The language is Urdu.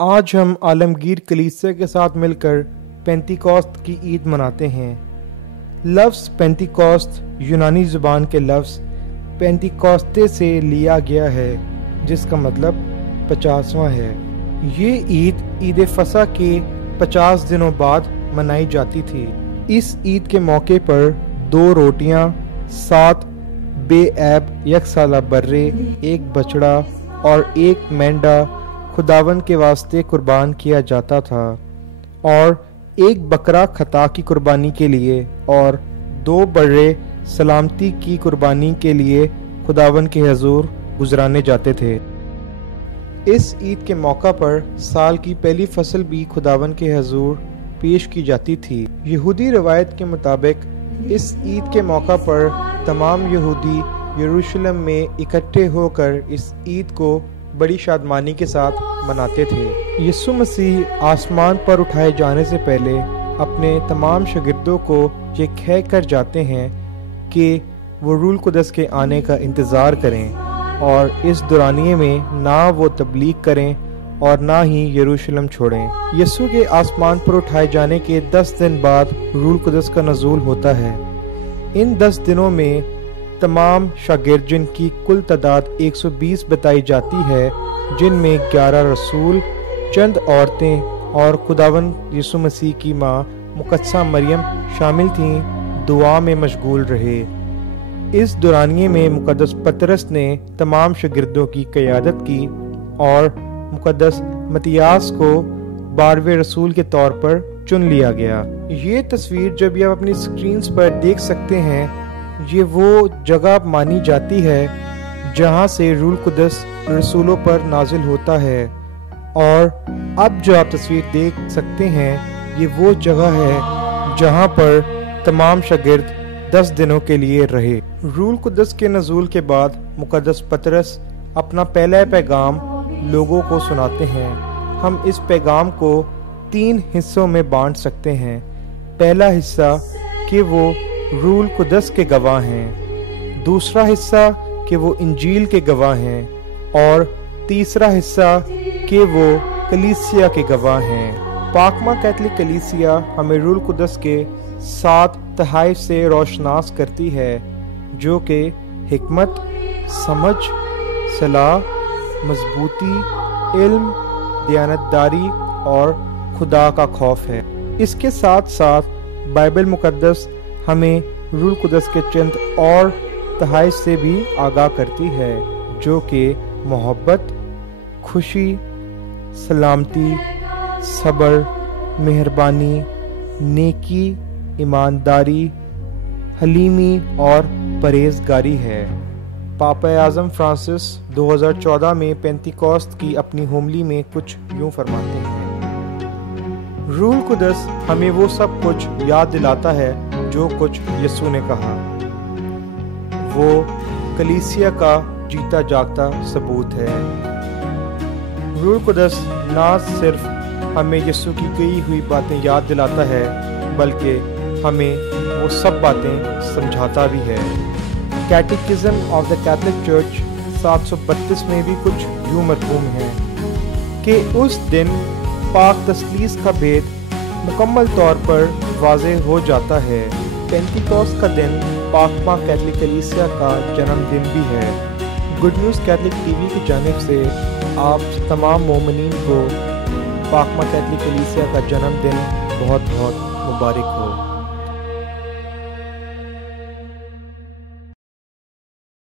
آج ہم عالمگیر کلیسیا کے ساتھ مل کر پینتیکوست کی عید مناتے ہیں۔ لفظ پینتیکوست یونانی زبان کے لفظ پینتیکوستے سے لیا گیا ہے، جس کا مطلب 50واں ہے۔ یہ عید فصح کے 50 دنوں بعد منائی جاتی تھی۔ اس عید کے موقع پر 2 روٹیاں، 7 بے عیب یک سالہ برے، 1 بچڑا اور 1 مینڈا خداوند کے واسطے قربان کیا جاتا تھا، اور 1 بکرا خطا کی قربانی کے لیے اور 2 بڑے سلامتی کی قربانی کے لیے خداوند کے حضور گزرانے جاتے تھے۔ اس عید کے موقع پر سال کی پہلی فصل بھی خداوند کے حضور پیش کی جاتی تھی۔ یہودی روایت کے مطابق اس عید کے موقع پر تمام یہودی یروشلم میں اکٹھے ہو کر اس عید کو بڑی شادمانی کے ساتھ مناتے تھے۔ یسوع مسیح آسمان پر اٹھائے جانے سے پہلے اپنے تمام شاگردوں کو یہ کہہ کر جاتے ہیں کہ وہ روح القدس کے آنے کا انتظار کریں، اور اس دورانیے میں نہ وہ تبلیغ کریں اور نہ ہی یروشلم چھوڑیں۔ یسوع کے آسمان پر اٹھائے جانے کے 10 دن بعد روح القدس کا نزول ہوتا ہے۔ ان 10 دنوں میں تمام شاگرد، جن کی کل تعداد 120 بتائی جاتی ہے، جن میں 11 رسول، چند عورتیں اور خداوند یسوع مسیح کی ماں مقدسہ مریم شامل تھیں، دعا میں مشغول رہے۔ اس دورانیے میں مقدس پطرس نے تمام شاگردوں کی قیادت کی اور مقدس متیاس کو 12ویں رسول کے طور پر چن لیا گیا۔ یہ تصویر جو بھی آپ اپنی سکرینز پر دیکھ سکتے ہیں، یہ وہ جگہ مانی جاتی ہے جہاں سے روح القدس رسولوں پر نازل ہوتا ہے، اور اب جو آپ تصویر دیکھ سکتے ہیں، یہ وہ جگہ ہے جہاں پر تمام شاگرد 10 دنوں کے لیے رہے۔ روح القدس کے نزول کے بعد مقدس پطرس اپنا پہلا پیغام لوگوں کو سناتے ہیں۔ ہم اس پیغام کو 3 حصوں میں بانٹ سکتے ہیں۔ پہلا حصہ کہ وہ روح القدس کے گواہ ہیں، دوسرا حصہ کہ وہ انجیل کے گواہ ہیں، اور تیسرا حصہ کہ وہ کلیسیا کے گواہ ہیں۔ پاکماں کیتھولک کلیسیا ہمیں روح القدس کے 7 تحائف سے روشناس کرتی ہے، جو کہ حکمت، سمجھ، صلاح، مضبوطی، علم، دیانتداری اور خدا کا خوف ہے۔ اس کے ساتھ ساتھ بائبل مقدس ہمیں روح القدس کے چند اور تحائف سے بھی آگاہ کرتی ہے، جو کہ محبت، خوشی، سلامتی، صبر، مہربانی، نیکی، ایمانداری، حلیمی اور پرہیزگاری ہے۔ پاپا اعظم فرانسس 2014 میں پینتیکوست کی اپنی ہوملی میں کچھ یوں فرماتے ہیں: روح القدس ہمیں وہ سب کچھ یاد دلاتا ہے جو کچھ یسوع نے کہا۔ وہ کلیسیا کا جیتا جاگتا ثبوت ہے۔ روح القدس نہ صرف ہمیں یسوع کی کہی ہوئی باتیں یاد دلاتا ہے، بلکہ ہمیں وہ سب باتیں سمجھاتا بھی ہے۔ کیٹیکزم آف دا کیتھولک چرچ 732 میں بھی کچھ یوں مرقوم ہے کہ اس دن پاک تثلیث کا بھید مکمل طور پر واضح ہو جاتا ہے۔ پینتیکوست کا دن پاکماں کیتھولک کلیسیا کا جنم دن بھی ہے۔ Good news Catholic T V کی جانب سے آپ تمام مومنین کو پاکماں کیتھولک کلیسیا کا جنم دن بہت بہت مبارک ہو۔